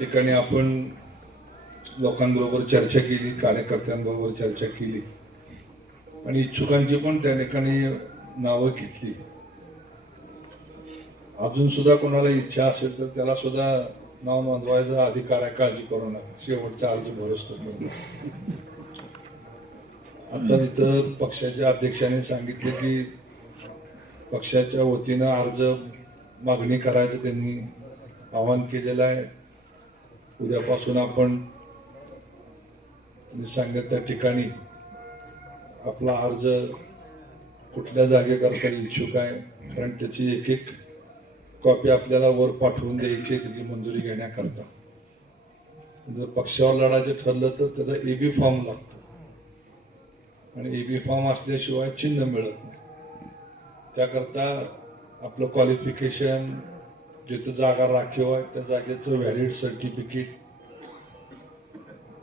ठिकाणी आपण लोकांबरोबर चर्चा केली, कार्यकर्त्यांबरोबर चर्चा केली आणि इच्छुकांची पण त्या ठिकाणी नावं घेतली. अजून सुद्धा कोणाला इच्छा असेल तर त्याला सुद्धा नाव नोंदवायचा अधिकार आहे, काळजी करू नका. शेवटचा अर्ज भरोस करू. आता इथं पक्षाच्या अध्यक्षांनी सांगितले की पक्षाच्या वतीनं अर्ज मागणी करायचं त्यांनी आवाहन केलेलं आहे. उद्यापासून आपण सांगितलं त्या ठिकाणी आपला अर्ज कुठल्या जागेकरता इच्छुक आहे, कारण त्याची एक एक कॉपी आपल्याला वर पाठवून द्यायची त्याची मंजुरी घेण्याकरता. जर पक्षावर लढायचं ठरलं तर त्याचा एबी फॉर्म लागतो आणि एबी फॉर्म असल्याशिवाय चिन्ह मिळत नाही. त्याकरता आपलं क्वालिफिकेशन, जिथं जागा राखीव आहे त्या जागेचं व्हॅलिड सर्टिफिकेट,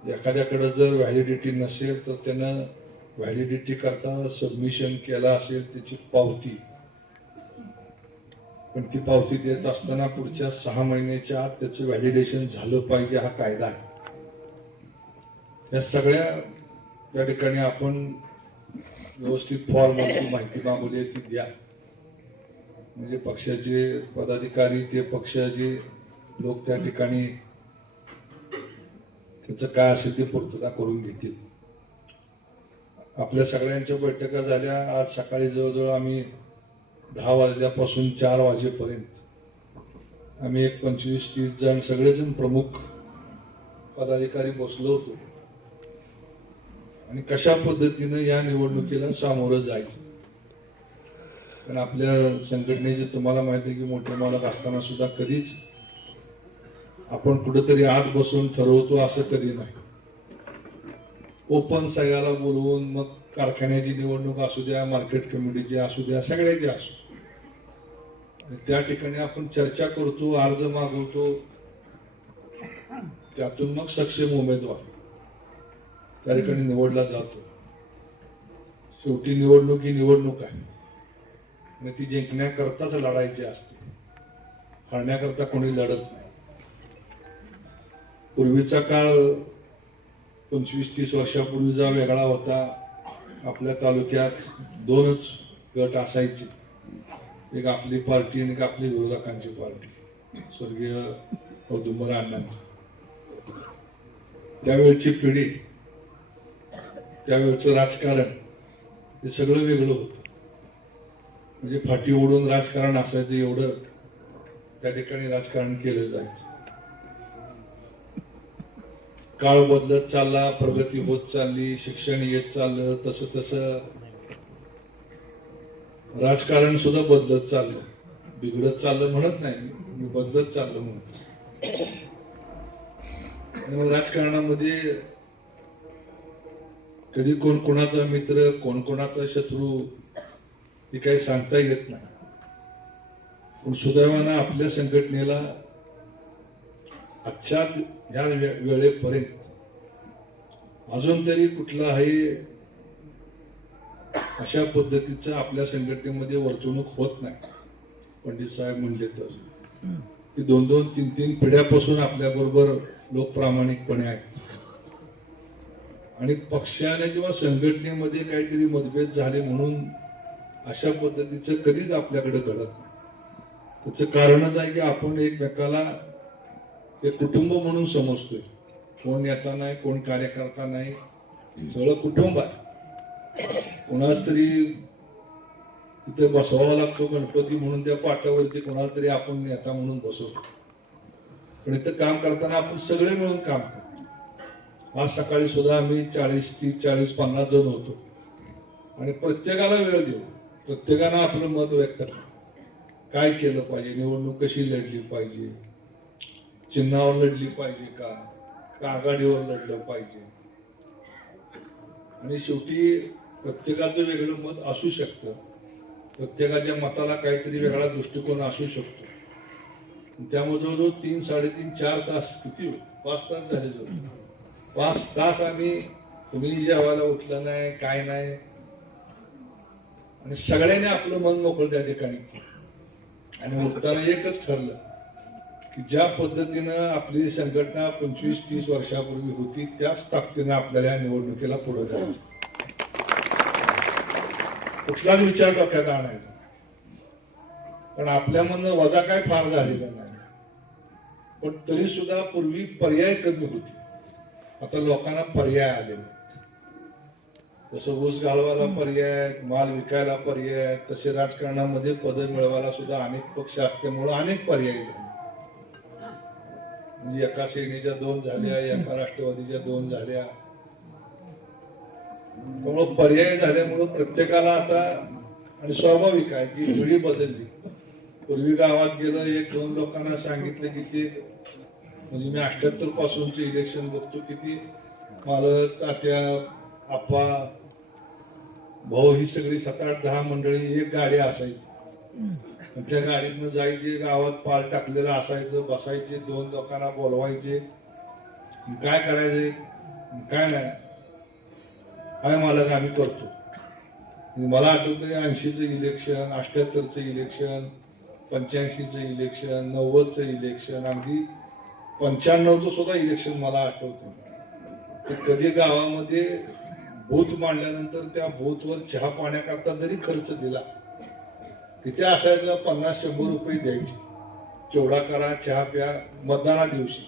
एखाद्याकडे जर व्हॅलिडिटी नसेल तर त्यानं व्हॅलिडिटी करता सबमिशन केला असेल त्याची पावती, पण ती पावती देत असताना पुढच्या 6 महिन्याच्या आत त्याचं व्हॅलिडेशन झालं पाहिजे, हा कायदा आहे. या सगळ्या त्या ठिकाणी आपण व्यवस्थित फॉर्मवरती माहिती मागवली ती द्या, म्हणजे पक्षाचे पदाधिकारी ते पक्षाचे लोक त्या ठिकाणी त्याचं काय असेल ते पूर्तता करून घेतील. आपल्या सगळ्यांच्या बैठका झाल्या. आज सकाळी जवळजवळ आम्ही 10 वाजल्यापासून 4 वाजेपर्यंत आम्ही एक 25-30 जण सगळेजण प्रमुख पदाधिकारी बसलो होतो आणि कशा पद्धतीनं या निवडणुकीला सामोरं जायचं. कारण आपल्या संघटनेचे तुम्हाला माहिती आहे की मोठे मालक असताना सुद्धा कधीच आपण कुठेतरी आत बसून ठरवतो असं कधी नाही. ओपन सगळ्याला बोलवून मग कारखान्याची निवडणूक असू द्या, मार्केट कमिटीची असू द्या, सगळ्याची असू, त्या ठिकाणी आपण चर्चा करतो, अर्ज मागवतो, त्यातून मग सक्षम उमेदवार त्या ठिकाणी निवडला जातो. शेवटी निवडणूक ही निवडणूक आहे आणि ती जिंकण्याकरताच लढायची असते, हरण्याकरता कोणी लढत नाही. पूर्वीचा काळ 25-30 वर्षापूर्वीचा वेगळा होता. आपल्या तालुक्यात 2च गट असायचे, एक आपली पार्टी आणि एक आपली विरोधकांची पार्टी, स्वर्गीय औदुंबर अण्णांची. त्यावेळची पिढी, त्यावेळचं राजकारण हे सगळं वेगळं होतं. म्हणजे फाटी ओढून राजकारण असायचं, एवढं त्या ठिकाणी राजकारण केलं जायचं. काळ बदलत चालला, प्रगती होत चालली, शिक्षण येत चाललं, तसं तसं राजकारण सुद्धा बदलत चाललं. बिघडत चाललं म्हणत नाही मी, बदलत चाललं म्हणतो. राजकारणामध्ये कधी कोण कोणाचा मित्र, कोण कोणाचा शत्रू हे काही सांगता येत नाही. पण सुदैवानं आपल्या संघटनेला आजच्या ह्या वेळेपर्यंत अजून तरी कुठलाही अशा पद्धतीचं आपल्या संघटनेमध्ये वर्तवणूक होत नाही. पंडित साहेब म्हणले तसं की 2-2, 3-3 पिढ्यापासून आपल्या बरोबर लोक प्रामाणिकपणे आहेत आणि पक्षाने किंवा संघटनेमध्ये काहीतरी मतभेद झाले म्हणून अशा पद्धतीचं कधीच आपल्याकडे घडत नाही. त्याचं कारणच आहे की आपण एकमेकाला एक कुटुंब म्हणून समजतोय. कोण नेता नाही, कोण कार्यकर्ता नाही, सगळं कुटुंब आहे. कोणाच तरी तिथे बसवावा लागतो गणपती म्हणून त्या पाटावरती, कोणाला तरी आपण नेता म्हणून बसवतो. पण इथं काम करताना आपण सगळे मिळून काम करतो. आज सकाळी सुद्धा आम्ही 40-30-40-50 जण होतो आणि प्रत्येकाला वेळ देऊ, प्रत्येकानं आपलं मत व्यक्त करा. काय केलं पाहिजे, निवडणूक कशी लढली पाहिजे, चिन्हावर लढली पाहिजे का आघाडीवर लढलं पाहिजे. आणि शेवटी प्रत्येकाचं वेगळं मत असू शकतं, प्रत्येकाच्या मताला काहीतरी वेगळा दृष्टिकोन असू शकतो. त्यामुळे जवळजवळ 3-3.5-4 तास, किती 5 तास झाले, जवळ 5 तास आम्ही, तुम्ही जेवायला उठलं नाही, काय नाही, आणि सगळ्यांनी आपलं मन मोकळं त्या ठिकाणी आणि उठताना एकच ठरलं की ज्या पद्धतीनं आपली संघटना 25-30 वर्षापूर्वी होती त्याच ताकदीनं आपल्याला या निवडणुकीला पुढे जायचं. कुठलाच विचार डोक्यात आणायचा, पण आपल्यामधनं वजा काय फार झालेला नाही, पण तरी सुद्धा पूर्वी पर्याय कमी होते. आता लोकांना पर्याय आलेले, जसं ऊस घालवायला पर्याय, माल विकायला पर्याय, तसे राजकारणामध्ये पद मिळवायला सुद्धा अनेक पक्ष असल्यामुळे अनेक पर्याय झाले. म्हणजे एका सेनेच्या 2 झाल्या, एका राष्ट्रवादीच्या 2 झाल्या, त्यामुळं पर्याय झाल्यामुळं प्रत्येकाला आता, आणि स्वाभाविक आहे की पिढी बदलली. पूर्वी गावात गेलं 1-2 लोकांना सांगितलं की ते, म्हणजे मी 78 पासूनचे इलेक्शन बघतो, किती मालक, तात्या, आप्पा, भाऊ, ही सगळी 7-8-10 मंडळी एक गाडी असायची. त्या गाडीतनं जायचे, गावात पाल टाकलेलं असायचं, बसायचे, 2 लोकांना बोलवायचे, काय करायचे, काय नाही, काय मालक आम्ही करतो. मला आठवतं 80चं इलेक्शन, 78चं इलेक्शन, 85चं इलेक्शन, 90चं इलेक्शन, अगदी 95चं सुद्धा इलेक्शन मला आठवतं. कधी गावामध्ये बूथ मांडल्यानंतर त्या बूथवर चहा पाण्याकरता जरी खर्च दिला, किती असायचं, 50-100 रुपये द्यायचे, चिवडा करा, चहा प्या मतदाना दिवशी.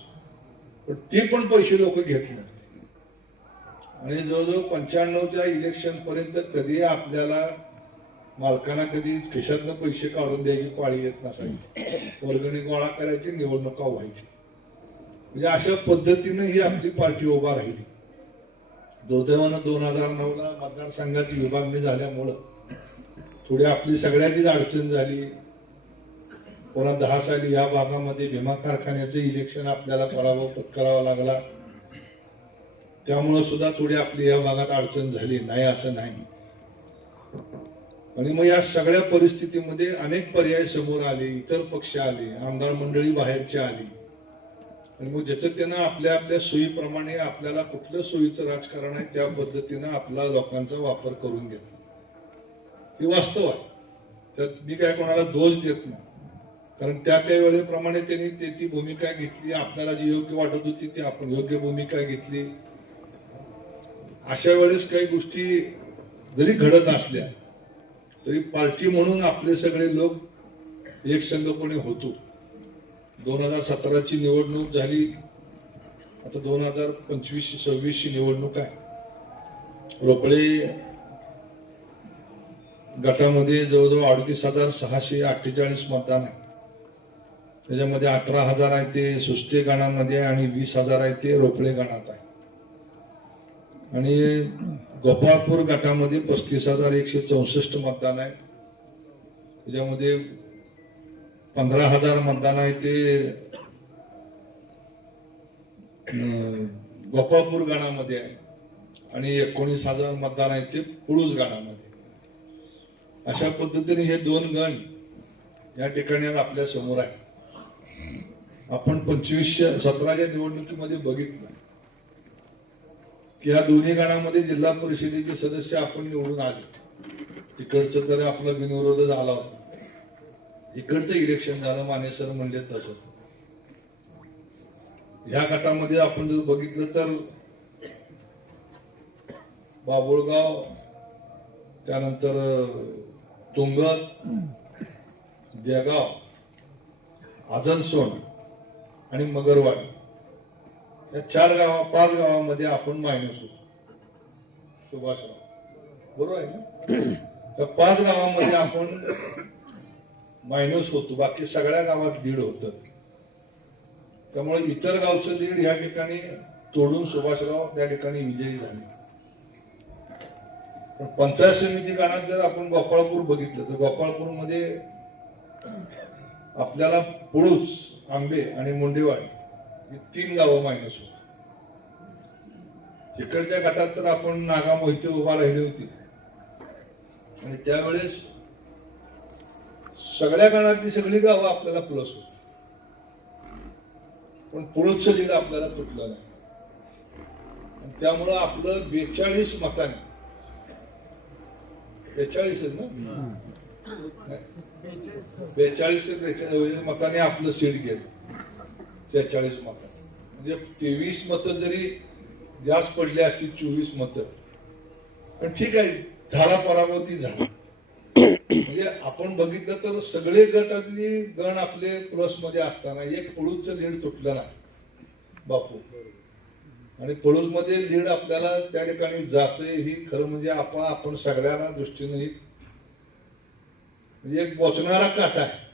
पण ते पण पैसे लोक घेत नव्हते. आणि जवळजवळ 95च्या इलेक्शन पर्यंत कधी आपल्याला मालकांना कधी खिशातनं पैसे काढून द्यायची पाळी येत नसायची. वर्गणी गोळा करायची, निवडणुका व्हायची. म्हणजे अशा पद्धतीने ही आपली पार्टी उभा राहिली. दुर्दैवानं 2009ला मतदारसंघाची विभागणी झाल्यामुळं थोडी आपली सगळ्याचीच अडचण झाली. पुन्हा 10 साली या भागामध्ये भीमा कारखान्याचं इलेक्शन आपल्याला पराभव पत्करावा लागला. त्यामुळे सुद्धा थोडी आपली या भागात अडचण झाली, नाही असं नाही. आणि मग या सगळ्या परिस्थितीमध्ये अनेक पर्याय समोर आले, इतर पक्ष आले, आमदार मंडळी बाहेरची आली. आणि मग ज्याचं त्यानं आपल्या आपल्या सोयीप्रमाणे आपल्याला कुठलं सोयीचं राजकारण आहे त्या पद्धतीनं आपला लोकांचा वापर करून घेतला. हे वास्तव आहे, त्यात मी काय कोणाला दोष देत नाही, कारण त्या वेळेप्रमाणे त्यांनी ती भूमिका घेतली. आपल्याला जी योग्य वाटत होती ती आपण योग्य भूमिका घेतली. अशा वेळेस काही गोष्टी जरी घडत असल्या तरी पार्टी म्हणून आपले सगळे लोक एकसंघपणे होतो. 2017ची निवडणूक झाली, आता 2025-26ची निवडणूक आहे. रोपळे गटामध्ये जवळजवळ 38,648 मतदान आहे. त्याच्यामध्ये 18,000 आहे ते सुस्ते गणामध्ये आणि 20,000 आहे ते रोपळे गणात आहे. आणि गोपाळपूर गटामध्ये 35,164 मतदान आहे. त्याच्यामध्ये 15,000 मतदान आहे ते गोपाळपूर गणामध्ये आहे आणि 19,000 मतदान आहे ते पुळूस गणामध्ये. अशा पद्धतीने हे 2 गण या ठिकाणी आपल्या समोर आहे. आपण 25-17च्या निवडणुकीमध्ये बघितलं की या दोन्ही गणामध्ये जिल्हा परिषदेचे सदस्य आपण निवडून आले. तिकडचं तर आपला बिनविरोध झाला होता, इकडचं इलेक्शन झालं, माने सर म्हणले तसं. ह्या गटामध्ये आपण जर बघितलं तर बाबुळगाव, त्यानंतर तुंगत, देगाव, आजनसोंड आणि मगरवाडी या 5 गावामध्ये आपण मायनस होतो. सुभाषराव बरोबर आहे ना? त्या 5 गावामध्ये आपण मायनस होतो, बाकी सगळ्या गावात लीड होतं. त्यामुळे इतर गावचं लीड या ठिकाणी तोडून सुभाषराव त्या ठिकाणी विजयी झाले. पण पंचायत समिती गणात जर आपण गोपाळपूर बघितलं तर गोपाळपूरमध्ये आपल्याला पुळूस, आंबे आणि मुंडेवाडी ही 3 गावं मायनस होती. इकडच्या गटात तर आपण नागा मोहिते उभा राहिली होती आणि त्यावेळेस सगळ्या गणातली सगळी गावं आपल्याला प्लस होती, पण पुळूसचं लीड आपल्याला तुटलं नाही. त्यामुळं आपलं 42 मतांनी, 42च ना, 42 ते 43 मताने आपलं सीट गेलं. 46 मतं, म्हणजे 23 मतं जरी जास्त पडली असती, 24 मतं, पण ठीक आहे, झाला पराभव ती झाला. म्हणजे आपण बघितलं तर सगळे गटातली गण आपले प्लस मध्ये असताना एक पळूचं लीड तुटलं नाही बापू. आणि पळूस मध्ये लीड आपल्याला त्या ठिकाणी जाते ही खरं म्हणजे आपण सगळ्यांना दृष्टीने म्हणजे एक बोचणारा काटा आहे.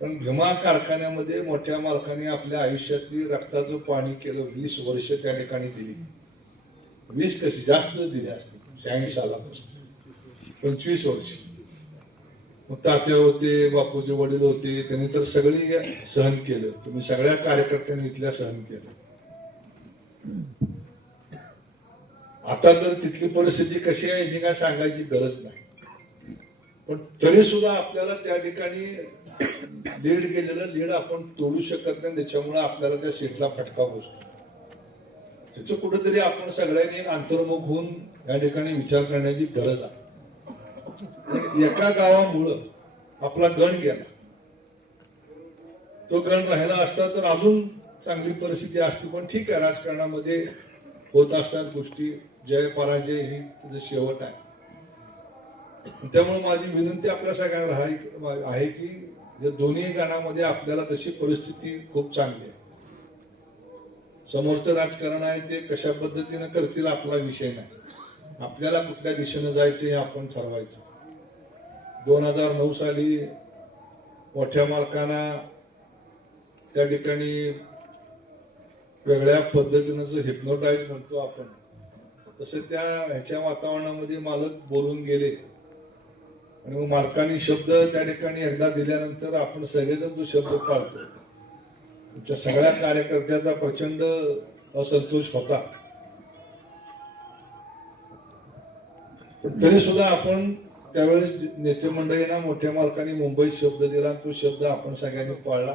पण भीमा कारखान्यामध्ये मोठ्या मालकाने आपल्या आयुष्यातली रक्ताचं पाणी केलं, 20 वर्ष त्या ठिकाणी दिली. 20 कशी जास्त दिली असते, 86 सालापासून 25 वर्ष. मग तात्या होते, बापूचे वडील होते, त्यांनी तर सगळी सहन केलं. तुम्ही सगळ्या कार्यकर्त्यांनी इथल्या सहन केलं. आता तर तिथली परिस्थिती कशी आहे हे काय सांगायची गरज नाही. पण तरी सुद्धा आपल्याला त्या ठिकाणी लीड गेलेलं लीड आपण तोडू शकत नाही. त्याच्यामुळे आपल्याला त्या सीटला फटका बसतो. त्याचं कुठेतरी आपण सगळ्यांनी एक अंतर्मुख होऊन या ठिकाणी विचार करण्याची गरज आहे. एका गावामुळं आपला गण गेला, तो गण राहिला असता तर अजून चांगली परिस्थिती असती. पण ठीक आहे, राजकारणामध्ये होत असतात गोष्टी, जय पराजय ही तुझं शेवट आहे. त्यामुळे माझी विनंती आपल्या सगळ्यांना आहे की या दोन्ही गणामध्ये आपल्याला तशी परिस्थिती खूप चांगली आहे. समोरचं राजकारण आहे ते कशा पद्धतीनं करतील आपला विषय नाही. आपल्याला कुठल्या दिशेनं जायचं हे आपण ठरवायचं. 2009 साली मोठ्या मालकांना त्या ठिकाणी वेगळ्या पद्धतीनं जो हिप्नोटाईज म्हणतो आपण, तसं त्या ह्याच्या वातावरणामध्ये मालक बोलून गेले. आणि मग मालकाने शब्द त्या ठिकाणी एकदा दिल्यानंतर आपण सगळेजण तो शब्द पाळतो. तुमच्या सगळ्या कार्यकर्त्याचा प्रचंड असंतोष होता. तरी सुद्धा आपण त्यावेळेस नेते मंडळींना मोठ्या मालकाने मुंबईत शब्द दिला, तो शब्द आपण सगळ्यांनी पाळला.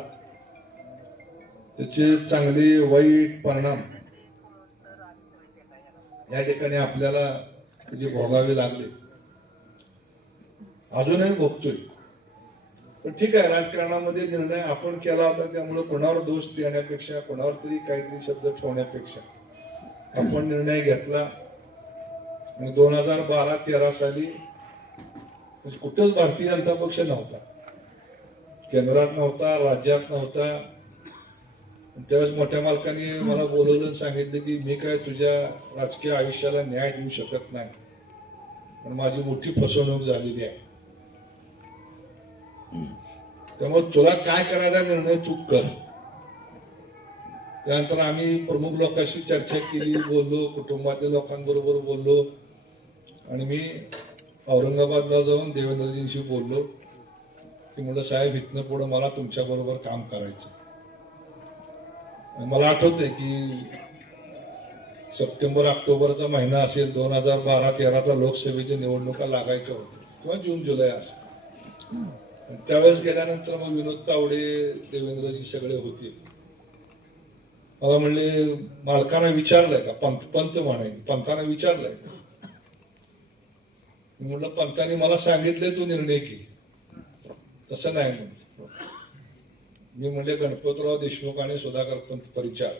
त्याचे चांगले वाईट परिणाम या ठिकाणी आपल्याला त्याचे भोगावे लागले, अजूनही भोगतोय. पण ठीक आहे, राजकारणामध्ये निर्णय आपण केला होता, त्यामुळे कोणावर दोष देण्यापेक्षा, कोणावर तरी काहीतरी शब्द ठेवण्यापेक्षा आपण निर्णय घेतला. आणि 2012-13 साली कुठंच भारतीय जनता पक्ष नव्हता, केंद्रात नव्हता, राज्यात नव्हता. त्यावेळेस मोठ्या मालकांनी मला बोलवलं आणि सांगितलं की मी काय तुझ्या राजकीय आयुष्याला न्याय देऊ शकत नाही, पण माझी मोठी फसवणूक झालेली आहे. त्यामुळे तुला काय करायचा निर्णय तू कर. त्यानंतर आम्ही प्रमुख लोकांशी चर्चा केली, बोललो, कुटुंबातल्या लोकांबरोबर बोललो. आणि मी औरंगाबादला जाऊन देवेंद्रजींशी बोललो की म्हणलं साहेब, इथनं पुढे मला तुमच्या बरोबर काम करायचं. मला आठवतंय की सप्टेंबर-ऑक्टोबरचा महिना असेल, 2012-13चा लोकसभेच्या निवडणुका लागायच्या होत्या किंवा जून-जुलै असं. त्यावेळेस गेल्यानंतर मग विनोद तावडे, देवेंद्रजी सगळे होते. मला म्हणले, मालकांना विचारलंय का? पंत म्हणायचे, पंतांना विचारलंय का? मी म्हटलं, पंतांनी मला सांगितलंय तू निर्णय घे. तसं नाही म्हणलं. मी म्हणले, गणपतराव देशमुख आणि सुधाकर पंत परिचार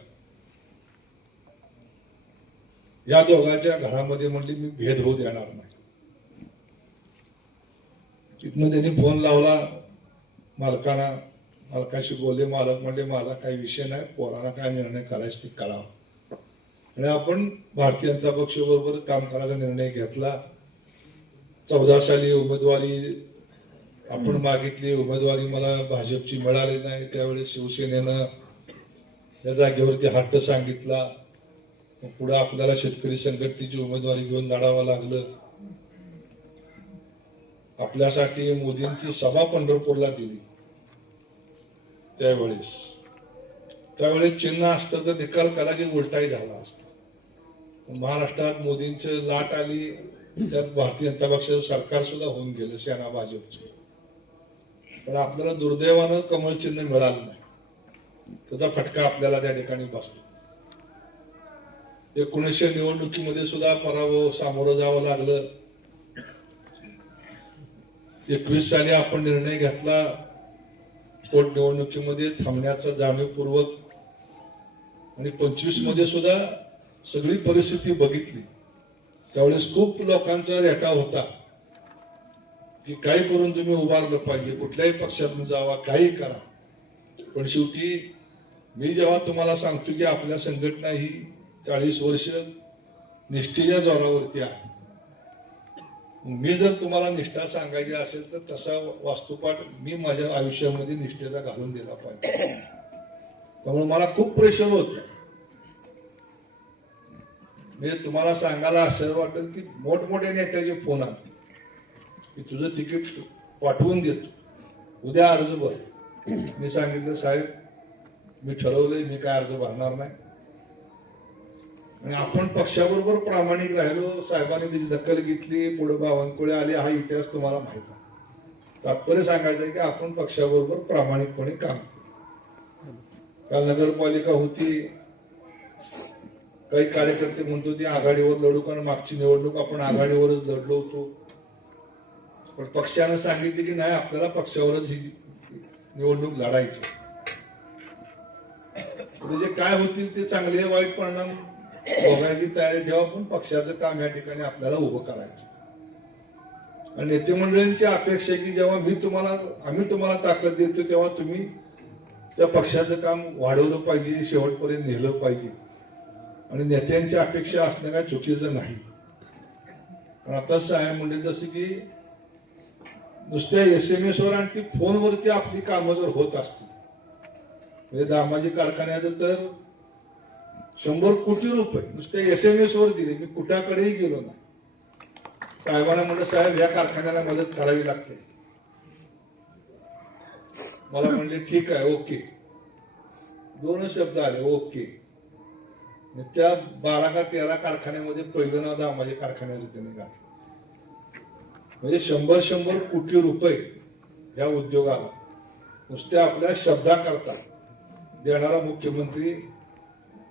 या दोघांच्या घरामध्ये म्हणली मी भेद होऊ देणार नाही. तिथनं त्यांनी फोन लावला मालकांना, मालकाशी बोलले. मालक म्हणले, माझा काही विषय नाही, पोरांना काय निर्णय करायचा ते करावा. आणि आपण भारतीय जनता पक्ष बरोबर काम करायचा निर्णय घेतला. 14 साली उमेदवारी आपण मागितली, उमेदवारी मला भाजपची मिळाली नाही. त्यावेळेस शिवसेनेनं त्या जागेवरती हट्ट सांगितला. पुढे आपल्याला शेतकरी संघटनेची उमेदवारी घेऊन लढावं लागलं. आपल्यासाठी मोदींची सभा पंढरपूरला दिली. त्यावेळेस चिन्ह असतं तर निकाल कदाचित उलटाही झाला असता. महाराष्ट्रात मोदींची लाट आली, त्यात भारतीय जनता पक्षाचं सरकार सुद्धा होऊन गेलं, सेना भाजपचं. पण आपल्याला दुर्दैवानं कमळ चिन्ह मिळालं नाही. त्याचा फटका आपल्याला त्या ठिकाणी बसला. 1900 निवडणुकीमध्ये सुद्धा पराभव सामोरं जावं लागलं. 21 साली आपण निर्णय घेतला पोटनिवडणुकीमध्ये थांबण्याचा जाणीवपूर्वक आणि 25 मध्ये सुद्धा सगळी परिस्थिती बघितली. त्यावेळेस खूप लोकांचा रेटा होता की काय करून तुम्ही उभारलं पाहिजे, कुठल्याही पक्षातून जावा, काही करा. पण शेवटी मी जेव्हा तुम्हाला सांगतो की आपल्या संघटना ही 40 वर्ष निष्ठेच्या जोरावरती आहे, मी जर तुम्हाला निष्ठा सांगायची असेल तर तसा वास्तुपाठ मी माझ्या आयुष्यामध्ये निष्ठेचा घालून दिला पाहिजे. त्यामुळे मला खूप प्रेशर होत. मी तुम्हाला सांगायला आश्चर्य वाटेल की मोठमोठ्या नेत्याचे फोन आले की तुझं तिकीट पाठवून देतो, उद्या अर्ज भर. मी सांगितलं साहेब मी ठरवलंय मी काय अर्ज भरणार नाही. आणि आपण पक्षाबरोबर प्रामाणिक राहिलो, साहेबांनी त्याची दखल घेतली, पुढे बावनकुळे आले, हा इतिहास तुम्हाला माहित आहे. तात्पर्य सांगायचं आहे की आपण पक्षाबरोबर प्रामाणिकपणे काम केलं. काल नगरपालिका होती, काही कार्यकर्ते म्हणतो ते आघाडीवर लढू, कारण मागची निवडणूक आपण आघाडीवरच लढलो होतो. पण पक्षानं सांगितले की नाही आपल्याला पक्षावरच ही निवडणूक लढायची. म्हणजे काय होतील ते चांगले वाईट परिणाम बघायची तयारी ठेवा, पण पक्षाचं काम या ठिकाणी आपल्याला उभं करायचं. आणि नेते मंडळींची अपेक्षा आहे की जेव्हा आम्ही तुम्हाला ताकद देतो तेव्हा तुम्ही त्या पक्षाचं काम वाढवलं पाहिजे, शेवटपर्यंत नेलं पाहिजे. आणि नेत्यांच्या अपेक्षा असणं काय चुकीचं नाही. पण आता साहेब म्हणजे जसं की नुसत्या SMS वर आणि ती फोनवरती आपली कामं जर होत असतील, म्हणजे दामाजी कारखान्याचं तर 100 कोटी रुपये नुसत्या SMS वर दिले. मी कुठाकडेही गेलो नाही. साहेबांना म्हणलं साहेब या कारखान्याला मदत करावी लागते. मला म्हणले ठीक आहे, ओके. 2 शब्द आले, ओके. त्या 12 का 13 कारखान्यामध्ये पहिलं नाव दामाजी कारखान्याचं त्यांनी घातलं. म्हणजे 100 कोटी रुपये या उद्योगाला नुसत्या आपल्या शब्दाकरता देणारा मुख्यमंत्री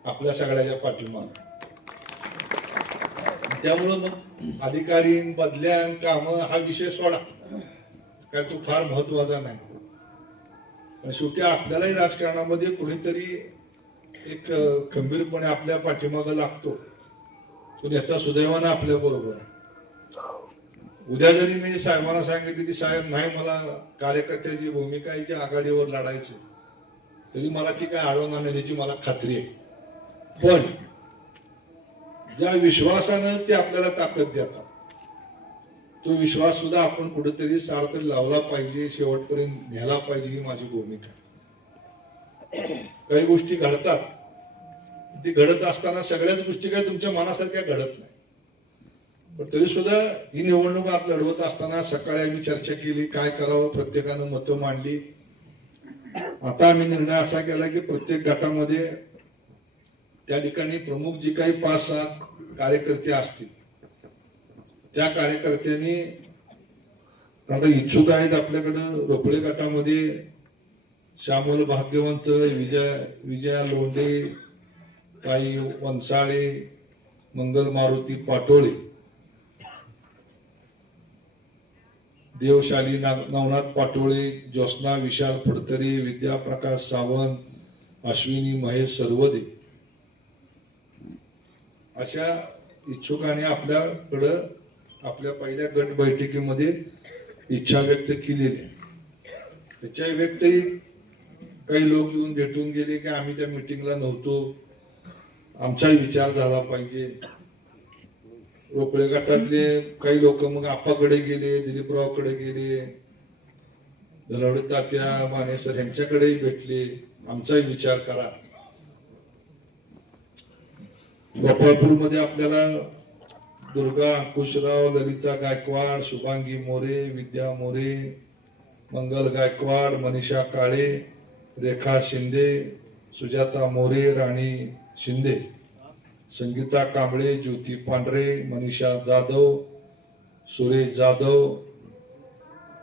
आपल्या सगळ्याच्या पाठीमागे. त्यामुळं मग अधिकारी बदल्या काम हा विषय सोडा, काय तो फार महत्वाचा नाही. पण शेवटी आपल्यालाही राजकारणामध्ये कोणीतरी एक खंबीरपणे आपल्या पाठीमागे लागतो. तो नेता सुदैवानं आपल्या बरोबर आहे. उद्या जरी मी साहेबांना सांगितले की साहेब नाही मला कार्यकर्त्याची भूमिका आहे की आघाडीवर लढायचं, तरी मला ती काय आळवणार नाही याची मला खात्री आहे. पण ज्या विश्वासानं ते आपल्याला ताकद देतात तो विश्वास सुद्धा आपण कुठेतरी सार्थ लावला पाहिजे, शेवटपर्यंत न्यायला पाहिजे, ही माझी भूमिका. काही गोष्टी घडतात, ती घडत असताना सगळ्याच गोष्टी काही तुमच्या मनासारख्या घडत नाही. पण तरी सुद्धा ही निवडणूक आज लढवत असताना सकाळी आम्ही चर्चा केली काय करावं, प्रत्येकानं मतं मांडली. आता आम्ही निर्णय असा केला की प्रत्येक गटामध्ये त्या ठिकाणी प्रमुख जी काही 5-7 कार्यकर्ते असतील त्या कार्यकर्त्यांनी, आता इच्छुक आहेत आपल्याकडं रोपळे गटामध्ये श्यामल भाग्यवंत, विजया लोंढे, ताई वंसाळे, मंगल मारुती पाटोळे, देवशाली नवनाथ पाटोळे, ज्योत्स्ना विशाल फडतरे, विद्या प्रकाश सावंत, अश्विनी महेश सर्वदे, अशा इच्छुकाने आपल्याकडं आपल्या पहिल्या गट बैठकीमध्ये इच्छा व्यक्त केलेली. त्याच्या व्यक्तही काही लोक येऊन भेटून गेले की आम्ही त्या मिटिंगला नव्हतो, आमचाही विचार झाला पाहिजे. रोपळे गटातले काही लोक मग आप्पाकडे गेले, दिलीपरावकडे गेले, धलावडे तात्या माने सर यांच्याकडेही भेटले, आमचाही विचार करा. गोपाळपूरमध्ये आपल्याला दुर्गा अंकुशराव, ललिता गायकवाड, शुभांगी मोरे, विद्या मोरे, मंगल गायकवाड, मनीषा काळे, रेखा शिंदे, सुजाता मोरे, राणी शिंदे, संगीता कांबळे, ज्योती पांढरे, मनीषा जाधव, सुरेश जाधव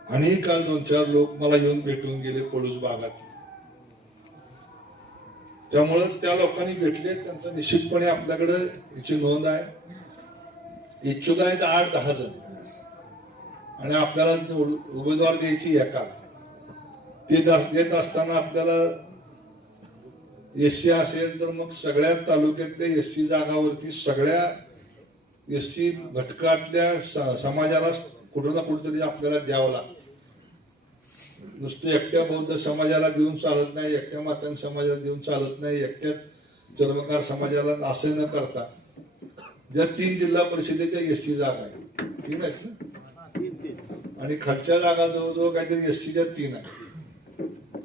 आणि काल 2-4 लोक मला येऊन भेटून गेले पळूस भागात. त्यामुळे त्या लोकांनी भेटले, त्यांचं निश्चितपणे आपल्याकडे याची नोंद आहे. इच्छुक आहेत 8-10 जण आणि आपल्याला उमेदवार द्यायची एका. ते देत असताना आपल्याला एससी असेल तर मग सगळ्या तालुक्यातल्या एससी जागावरती सगळ्या एससी घटकातल्या समाजाला कुठं ना कुठेतरी आपल्याला द्यावं लागतं. नुसतं एकट्या बौद्ध समाजाला देऊन चालत नाही, एकट्या मातान समाजाला देऊन चालत नाही, एकट्याच चर्मकार समाजाला असं न करता ज्या 3 जिल्हा परिषदेच्या एससी जागा आहेत, 3 आहेत ना, आणि खालच्या जागा जवळजवळ काहीतरी एससीच्या 3 आहेत.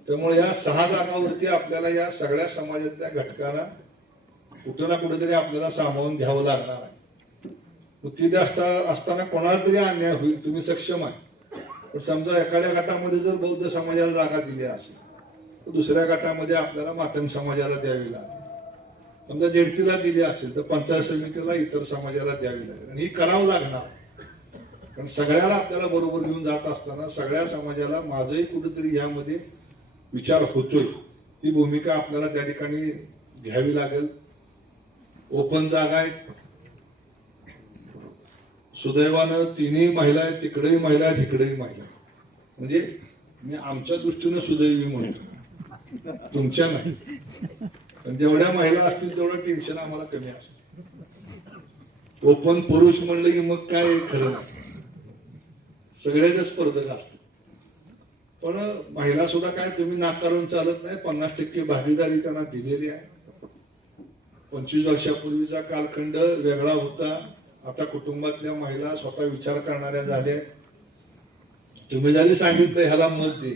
त्यामुळे या 6 जागावरती आपल्याला या सगळ्या समाजातल्या घटकाला कुठं ना कुठेतरी आपल्याला सामावून घ्यावं लागणार आहे. तिथे असताना कोणाला तरी अन्याय होईल, तुम्ही सक्षम आहे. पण समजा एखाद्या गटामध्ये जर बौद्ध समाजाला जागा दिली असेल तर दुसऱ्या गटामध्ये आपल्याला मातंग समाजाला द्यावी लागेल. समजा जेडपीला दिली असेल तर पंचायत समितीला इतर समाजाला द्यावी लागेल, आणि ही करावं लागणार. कारण सगळ्याला आपल्याला बरोबर घेऊन जात असताना सगळ्या समाजाला माझंही कुठेतरी यामध्ये विचार होतोय, ती भूमिका आपल्याला त्या ठिकाणी घ्यावी लागेल. ओपन जागा आहे, सुदैवानं 3ही महिला आहेत, तिकडेही महिला आहेत, इकडेही महिला. म्हणजे मी आमच्या दृष्टीनं सुदैवी म्हणतो, तुमच्या नाही. पण जेवढ्या महिला असतील तेवढं टेन्शन आम्हाला कमी असेल. ओपन पुरुष म्हणलं की मग काय खरं नाही, सगळेच स्पर्धक असतात. पण महिला सुद्धा काय तुम्ही नाकारून चालत नाही. 50% भागीदारी त्यांना दिलेली आहे. 25 वर्षापूर्वीचा कालखंड वेगळा होता. आता कुटुंबातल्या महिला स्वतः विचार करणाऱ्या झाल्या. तुम्ही जरी सांगितलं ह्याला मत दे,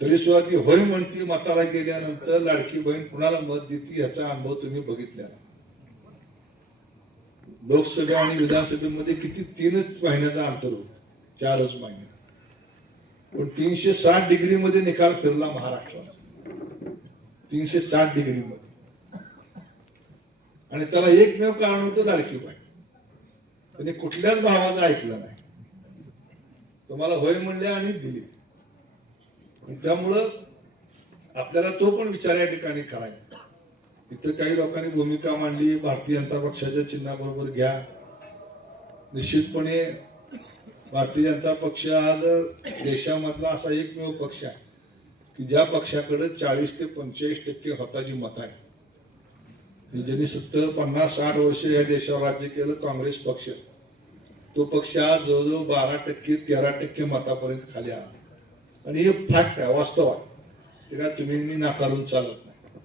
तरी सुद्धा ती होय म्हणती. मताला गेल्यानंतर लाडकी बहीण कुणाला मत देते याचा अनुभव तुम्ही बघितला. लोकसभा आणि विधानसभेमध्ये किती 3च महिन्याचा अंतर होत, 4च महिने. पण 360 डिग्री मध्ये निकाल फिरला महाराष्ट्राचा, 360 डिग्री मध्ये. आणि त्याला एकमेव कारण होतं लाडकी बहीण. त्याने कुठल्याच भावाचं ऐकलं नाही, तुम्हाला होय म्हणले आणि दिली. त्यामुळं आपल्याला तो पण विचार या ठिकाणी करायचा. इथं काही लोकांनी भूमिका मांडली, भारतीय जनता पक्षाच्या चिन्हाबरोबर घ्या. निश्चितपणे भारतीय जनता पक्ष आज देशामधला असा एकमेव पक्ष आहे की ज्या पक्षाकडे 40 ते 45% स्वतःची मत आहे. ज्यांनी 70, 50, 60 वर्ष या देशावर राज्य केलं काँग्रेस पक्ष, तो पक्ष आज जवळजवळ 12%, 13% मतापर्यंत खाली आला. आणि हे फॅक्ट आहे, वास्तव आहे. ते काय तुम्ही मी नाकारून चालत नाही.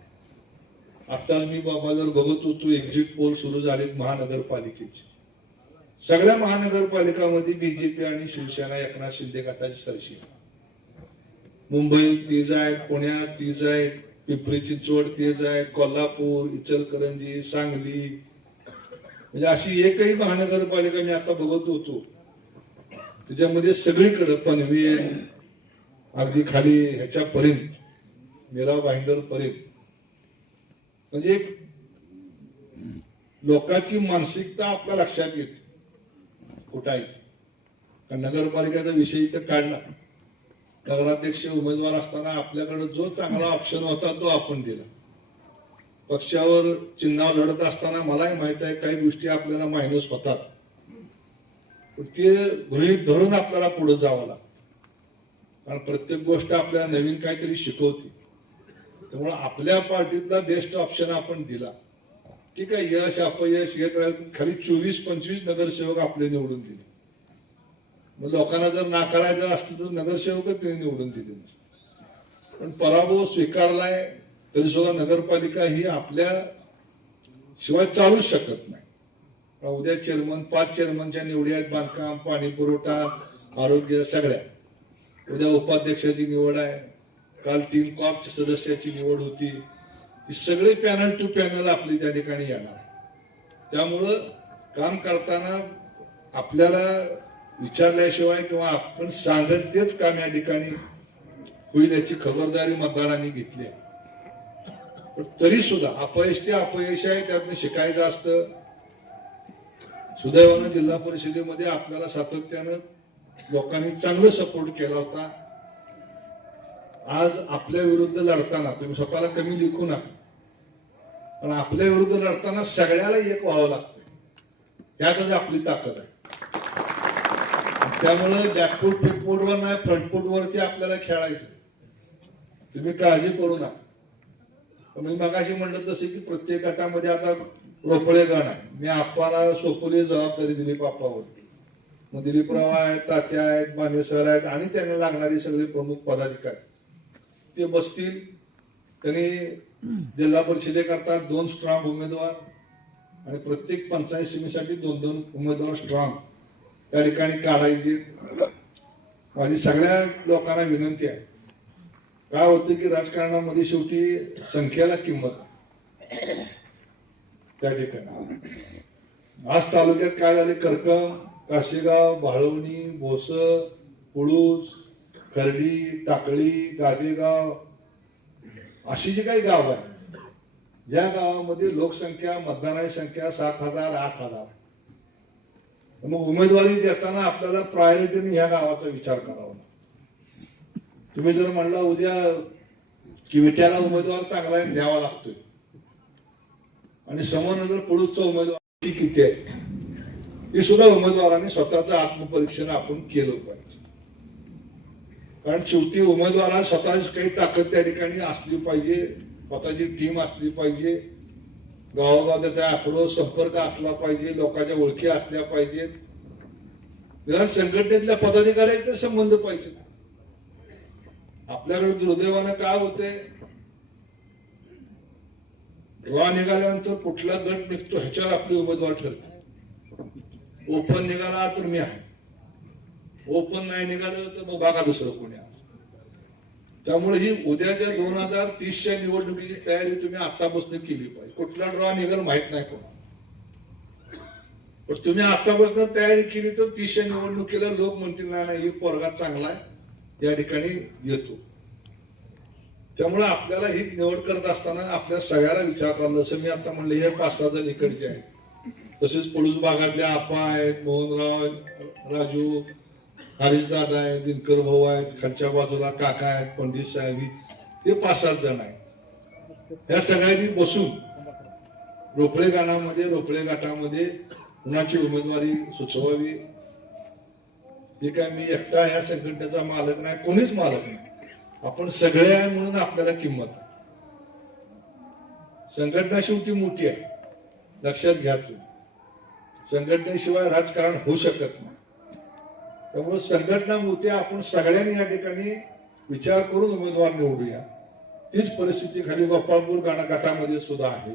आता मी बाबा जर बघत होतो, एक्झिट पोल सुरू झालेत महानगरपालिकेचे. सगळ्या महानगरपालिकांमध्ये बीजेपी आणि शिवसेना एकनाथ शिंदे गटाची सरशी. मुंबईत तेज आहेत, पुण्यात तेज आहेत, पिंपरी चिंचवड तेज आहेत, कोल्हापूर, इचलकरंजी, सांगली, म्हणजे अशी एकही महानगरपालिका मी आता बघत होतो त्याच्यामध्ये सगळीकडे पनवेल अगदी खाली ह्याच्यापर्यंत मीरा भाईंदर पर्यंत, म्हणजे एक लोकांची मानसिकता आपल्या लक्षात येते कुठं आहे. कारण नगरपालिकेचा विषय इथं काढला, नगराध्यक्ष उमेदवार असताना आपल्याकडे जो चांगला ऑप्शन होता तो आपण दिला. पक्षावर चिन्हावर लढत असताना मलाही माहित आहे काही गोष्टी आपल्याला मायनस होतात, पण ते गृहीत धरून आपल्याला पुढे जावं लागतं. कारण प्रत्येक गोष्ट आपल्याला नवीन काहीतरी शिकवते. त्यामुळे आपल्या पार्टीतला बेस्ट ऑप्शन आपण दिला. ठीक आहे, यश अपयश येत राहील. खाली 24-25 नगरसेवक आपले निवडून दिले. मग लोकांना जर नाकारायचं असतं तर नगरसेवकच त्यांनी निवडून दिले नसते. पण पराभव स्वीकारलाय तरी सुद्धा नगरपालिका ही आपल्या शिवाय चालूच शकत नाही. उद्या चेअरमन 5 चेअरमनच्या निवडी आहेत, बांधकाम, पाणी पुरवठा, आरोग्य, सगळ्या. उद्या उपाध्यक्षाची निवड आहे, काल 3 कॉप सदस्याची निवड होती. ही सगळे पॅनल टू पॅनल आपली त्या ठिकाणी येणार. त्यामुळं काम करताना आपल्याला विचारल्याशिवाय किंवा आपण सांगत तेच काम या ठिकाणी होईल याची खबरदारी मतदारांनी घेतली आहे. पण तरी सुद्धा अपयश ते अपयश आहे, त्यातनं शिकायचं असतं. सुदैवानं जिल्हा परिषदेमध्ये आपल्याला सातत्यानं लोकांनी चांगलं सपोर्ट केला होता. आज आपल्या विरुद्ध लढताना तुम्ही स्वतःला कमी लिखू नका, पण आपल्या विरुद्ध लढताना सगळ्याला एक व्हावं लागतं. त्यातच आपली ताकद आहे. त्यामुळे बॅकफूट फ्रंटफूटवर नाही, फ्रंटफूटवरती आपल्याला खेळायचं. तुम्ही काळजी करू नका. मी मगाशी म्हणलं तसं की प्रत्येक गटामध्ये आता रोपळे गण आहे. मी आप्पाला सोपवली जबाबदारी दिलीप आप्पावरती. मग दिलीपराव आहेत, तात्या आहेत, माने सर आहेत आणि त्यांना लागणारी सगळे प्रमुख पदाधिकारी ते बसतील. त्यांनी जिल्हा परिषदेकरता 2 स्ट्रॉंग उमेदवार आणि प्रत्येक पंचायत समितीसाठी 2-2 उमेदवार स्ट्रॉंग त्या ठिकाणी काढायचे. माझी सगळ्या लोकांना विनंती आहे. काय होतं की राजकारणामध्ये शेवटी संख्येला किंमत त्या ठिकाणी. आज तालुक्यात काय झाले, करकम, काशेगाव, भाळवणी, भोस, पुळूस, खर्डी, टाकळी, गादेगाव अशी जी काही गाव आहेत, या गावामध्ये लोकसंख्या, मतदानाची संख्या 7,000, 8,000. मग उमेदवारी देताना आपल्याला प्रायोरिटीने ह्या गावाचा विचार करावा. तुम्ही जर म्हणला उद्या की विट्याला उमेदवार चांगला आहे द्यावा लागतोय आणि समोर पुढचा उमेदवार किती आहे हे सुद्धा उमेदवारांनी स्वतःचं आत्मपरीक्षण आपण केलं पाहिजे. कारण शेवटी उमेदवाराला स्वतःची काही ताकद त्या ठिकाणी असली पाहिजे, स्वतःची टीम असली पाहिजे, गावोगाव त्याचा अप्रोच संपर्क असला पाहिजे, लोकांच्या ओळखी असल्या पाहिजेत, निदान संघटनेतल्या पदाधिकाऱ्यांचे संबंध पाहिजे. आपल्याकडे दुर्दैवानं काय होते, ड्रॉ निघाल्यानंतर कुठला गट निघतो ह्याच्यावर आपले उमेदवार ठरते. ओपन निघाला तर मी आहे, ओपन नाही निघालं तर मग बघा दुसरं कोणी आहे. त्यामुळे ही उद्याच्या 2030च्या निवडणुकीची तयारी तुम्ही आतापासून केली पाहिजे. कुठला ड्रॉ निघाल माहित नाही कोण, पण तुम्ही आतापासून तयारी केली तर 30च्या निवडणुकीला लोक म्हणतील नाही ही पोरगा चांगला आहे, या ठिकाणी येतो. त्यामुळे आपल्याला ही निवड करत असताना आपल्या सगळ्याला विचार करायला, जसं मी आता म्हणलं हे 5-6 जण इकडचे आहेत, तसेच पुळूस भागातल्या आपा आहेत, मोहनराव, राजू, हरीश दादा आहेत, दिनकर भाऊ आहेत, खालच्या बाजूला काका आहेत, पंडित साहेब, हे 5-7 जण आहेत. या सगळ्यांनी बसून रोपळे गटामध्ये कुणाची उमेदवारी सुचवावी. हे काय मी एकटा ह्या संघटनेचा मालक नाही, कोणीच मालक नाही, आपण सगळे आहे म्हणून आपल्याला किंमत. संघटना शेवटी मोठी आहे, लक्षात घ्या तुम्ही. संघटनेशिवाय राजकारण होऊ शकत नाही. त्यामुळे संघटना मोठी, आपण सगळ्यांनी या ठिकाणी विचार करून उमेदवार निवडूया. तीच परिस्थिती खाली गोपाळपूर गटामध्ये सुद्धा आहे.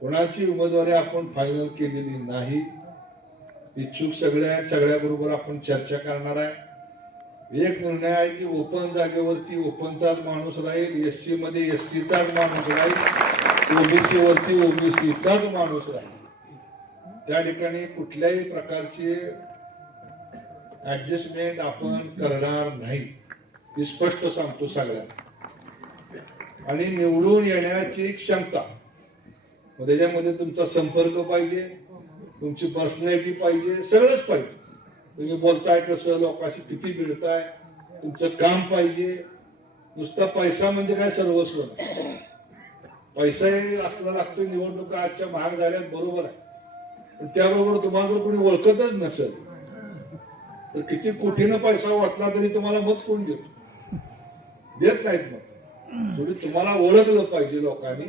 कोणाची उमेदवारी आपण फायनल केलेली नाही. इच्छुक सगळे आहेत, सगळ्याबरोबर आपण चर्चा करणार आहे. एक निर्णय आहे की ओपन जागेवरती ओपनचाच माणूस राहील, एससी मध्ये एससीचाच माणूस राहील, ओबीसी वरती ओबीसीचाच माणूस राहील. त्या ठिकाणी कुठल्याही प्रकारची ऍडजस्टमेंट आपण करणार नाही, हे स्पष्ट सांगतो सगळ्यांना. आणि निवडून येण्याची क्षमता, त्याच्यामध्ये तुमचा संपर्क पाहिजे, तुमची पर्सनॅलिटी पाहिजे, सगळंच पाहिजे. तुम्ही बोलताय कसं, लोकांशी किती भिडताय, तुमचं काम पाहिजे. नुसता पैसा म्हणजे काय सर्वस्व नाही. पैसाही असला लागतोय. निवडणुका आजच्या महाग झाल्यात, बरोबर आहे, पण त्याबरोबर तुम्हाला जर कोणी ओळखतच नसेल तर किती कोटीनं पैसा वाटला तरी तुम्हाला मत कोण देतो? देत नाहीत मत. थोडी तुम्हाला ओळखलं पाहिजे लोकांनी.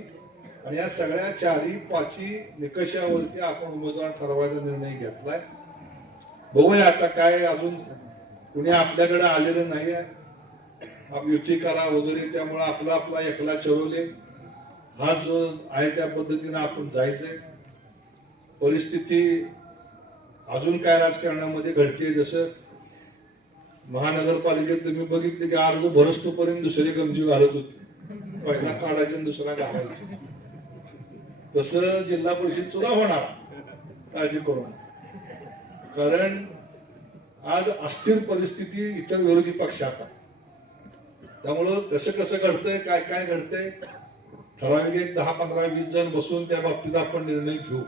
आणि या सगळ्या 4-5 निकषावरती आपण उमेदवार ठरवायचा निर्णय घेतलाय. बघूया आता काय, अजून कुणी आपल्याकडे आलेलं नाही आहे युती करा वगैरे. त्यामुळे आपला एकला चळवले हा जो आहे त्या पद्धतीने आपण जायचंय. परिस्थिती अजून काय राजकारणामध्ये घडते, जसं महानगरपालिकेत तुम्ही बघितले की अर्ज भरस्तोपर्यंत दुसरी गमजी घालत होती, पहिला काढायची आणि दुसरा घालायची. तसं जिल्हा परिषद सुद्धा होणार, काळजी करू नका. कारण आज अस्थिर परिस्थिती इतर विरोधी पक्षात आहे. त्यामुळं कसं घडतंय, काय घडतंय, ठराविक 10-15-20 जण बसून त्या बाबतीत आपण निर्णय घेऊ.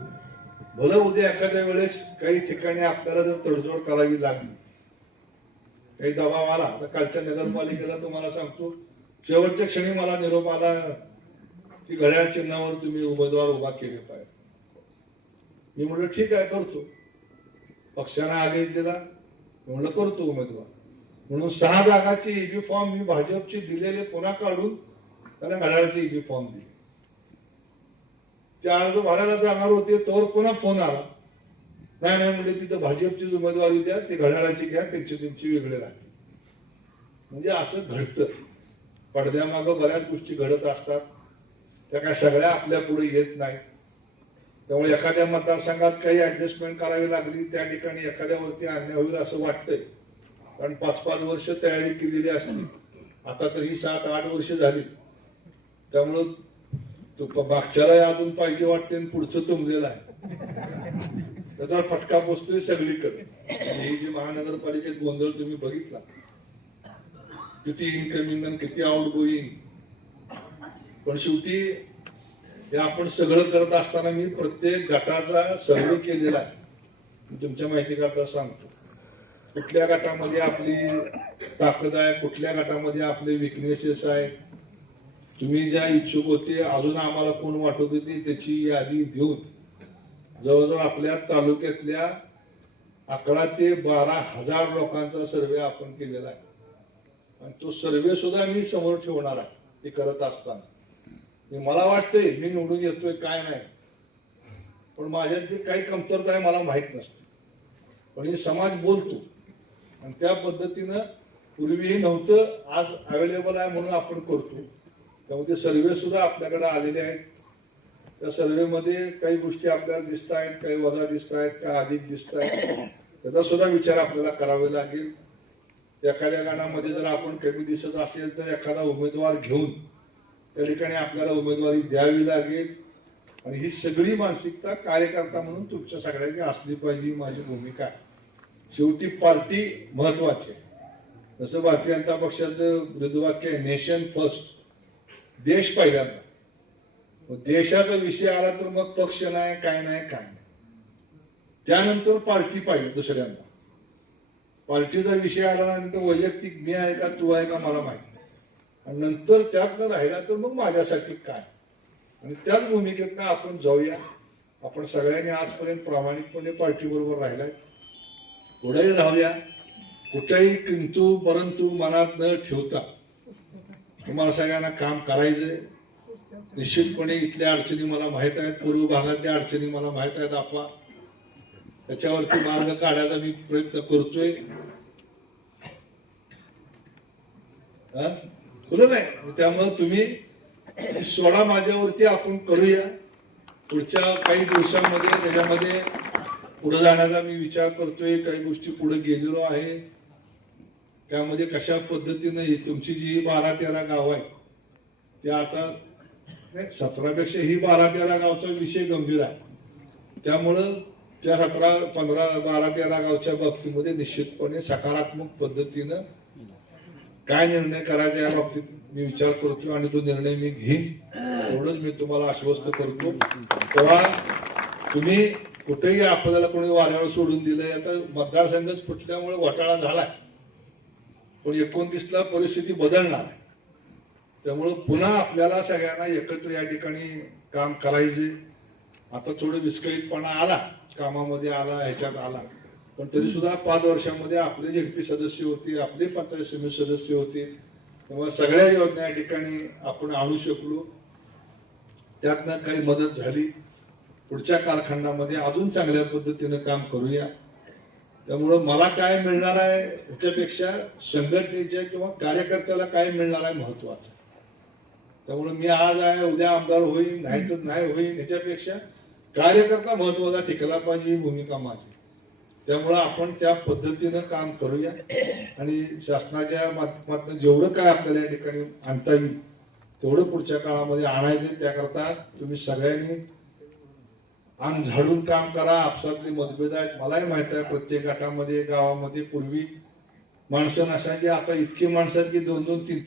भलं उद्या एखाद्या वेळेस काही ठिकाणी आपल्याला जर तडजोड करावी लागली, काही दबाव आला, तर कालच्या नगरपालिकेला तुम्हाला सांगतो शेवटच्या क्षणी मला निरोप आला की घड्याळ चिन्हावर तुम्ही उमेदवार उभा केले पाहिजे. मी म्हटलं ठीक आहे, करतो. पक्षाने आदेश दिला, म्हणलं करतो उमेदवार म्हणून 6 जागाची ईबी फॉर्म मी भाजपचे दिलेले पुन्हा काढून त्याला घड्याळाचे ईबी फॉर्म दिले. ते अर्ज भरायला जाणार होते तर पुन्हा फोन आला, नाही नाही म्हणजे तिथं भाजपचीच उमेदवारी द्या, ते घड्याळाची घ्या, त्यांची वेगळे राहते. म्हणजे असं घडतं, पडद्यामागं बऱ्याच गोष्टी घडत असतात, त्या काय सगळ्या आपल्या पुढे येत नाही. त्यामुळे एखाद्या मतदारसंघात काही ऍडजस्टमेंट करावी लागली, त्या ठिकाणी एखाद्यावरती अन्याय होईल असं वाटतंय. कारण 5-5 वर्ष तयारी केलेली असते, आता तर ही 7-8 वर्ष झाली. त्यामुळं मागच्याला अजून पाहिजे वाटते आणि पुढचं तुंबलेलं आहे, त्याचा फटका बसतोय सगळीकडे. ही जी महानगरपालिकेत गोंधळ तुम्ही बघितला, किती इनकमिंग आणि किती आउट गोईंग, पण शेवटी हे आपण सगळं करत असताना मी प्रत्येक गटाचा सर्वे केलेला आहे. तुमच्या माहिती करता सांगतो, कुठल्या गटामध्ये आपली ताकद आहे, कुठल्या गटामध्ये आपले विकनेसेस आहे. तुम्ही ज्या इच्छुक होते, अजून आम्हाला कोण वाटत होती, त्याची यादी देऊन जवळजवळ आपल्या तालुक्यातल्या 11 ते 12 हजार लोकांचा सर्वे आपण केलेला आहे. आणि तो सर्वे सुद्धा मी समोर ठेवणार आहे ते करत असताना. मला वाटतंय मी निवडून येतोय काय नाही, पण माझ्यातली काही कमतरता आहे मला माहित नसते, पण हे समाज बोलतो आणि त्या पद्धतीनं पूर्वीही नव्हतं, आज अवेलेबल आहे म्हणून आपण करतो. त्यामध्ये सर्वे सुद्धा आपल्याकडे आलेले आहेत. त्या सर्वेमध्ये काही गोष्टी आपल्याला दिसत आहेत, काही वजा दिसत आहेत, काही अधिक दिसत आहेत, त्याचा सुद्धा विचार आपल्याला करावा लागेल. एखाद्या गणामध्ये जर आपण कमी दिसत असेल तर एखादा उमेदवार घेऊन त्या ठिकाणी आपल्याला उमेदवारी द्यावी लागेल. आणि ही सगळी मानसिकता कार्यकर्ता म्हणून तुमच्या सगळ्यांची असली पाहिजे, ही माझी भूमिका आहे. शेवटी पार्टी महत्वाची आहे. जसं भारतीय जनता पक्षाचं ब्रीदवाक्य आहे, नेशन फर्स्ट, देश पहिल्यांदा. देशाचा विषय आला तर मग पक्ष नाही, काय नाही, काय नाही, त्यानंतर पार्टी पाहिजे. दुसऱ्यांदा पार्टीचा विषय आल्यानंतर वैयक्तिक मी आहे का तू आहे का मला माहिती, आणि नंतर त्यातनं राहिला तर मग माझ्यासाठी काय. आणि त्याच भूमिकेतनं आपण जाऊया. आपण सगळ्यांनी आजपर्यंत प्रामाणिकपणे पार्टी बरोबर राहिलाय, पुढेही राहूया. कुठेही किंतु परंतु मनात न ठेवता तुम्हाला सगळ्यांना काम करायचंय. निश्चितपणे इथल्या अडचणी मला माहित आहेत, पूर्व भागातल्या अडचणी मला माहित आहेत. आपला त्याच्यावरती मार्ग काढायचा मी प्रयत्न करतोय. खुलं नाही, त्यामुळे तुम्ही सोडा माझ्यावरती, आपण करूया. पुढच्या काही दिवसांमध्ये त्याच्यामध्ये पुढे जाण्याचा मी विचार करतोय. काही गोष्टी पुढे गेलेलो आहे, त्यामध्ये कशा पद्धतीने तुमची जी 12-13 गाव आहे ते आता 17पेक्षा ही 12-13 गावचा विषय गंभीर आहे. त्यामुळं त्या 17, 15, 12-13 गावच्या बाबतीमध्ये निश्चितपणे सकारात्मक पद्धतीनं काय निर्णय करायचा या बाबतीत मी विचार करतो आणि तो निर्णय मी घेईन, एवढंच मी तुम्हाला आश्वस्त करतो. तेव्हा तुम्ही कुठेही आपल्याला कोणी वाऱ्यावर सोडून दिलंय. आता मतदारसंघच फुटल्यामुळे घोटाळा झालाय, पण 29ला परिस्थिती बदलणार आहे. त्यामुळं पुन्हा आपल्याला सगळ्यांना एकत्र या ठिकाणी काम करायचे. आता थोडं विस्कळीतपणा आला, कामामध्ये आला, ह्याच्यात आला, पण तरी सुद्धा 5 वर्षामध्ये आपले झेडपी सदस्य होते, आपले पंचायत समिती सदस्य होते. तेव्हा सगळ्या योजना या ठिकाणी आपण आणू शकलो. त्यातनं काही मदत झाली. पुढच्या कालखंडामध्ये अजून चांगल्या पद्धतीनं काम करूया. त्यामुळं मला काय मिळणार आहे ह्याच्यापेक्षा संघटनेच्या किंवा कार्यकर्त्याला काय मिळणार आहे महत्वाचं. त्यामुळे मी आज आहे, उद्या आमदार होईल, नाही तर नाही होईल, ह्याच्यापेक्षा कार्यकर्ता महत्वाचा टिकला पाहिजे, ही भूमिका माझी. त्यामुळं आपण त्या पद्धतीनं काम करूया आणि शासनाच्या माध्यमातून जेवढं काय आपल्याला या ठिकाणी आणता येईल तेवढं पुढच्या काळामध्ये आणायचं. त्याकरता तुम्ही सगळ्यांनी अंग झाडून काम करा. आपसातले मतभेद आहेत, मलाही माहित आहे. प्रत्येक गटामध्ये, गावामध्ये पूर्वी माणसं नसायची, आता इतकी माणसं आहेत की 2-2, 3-3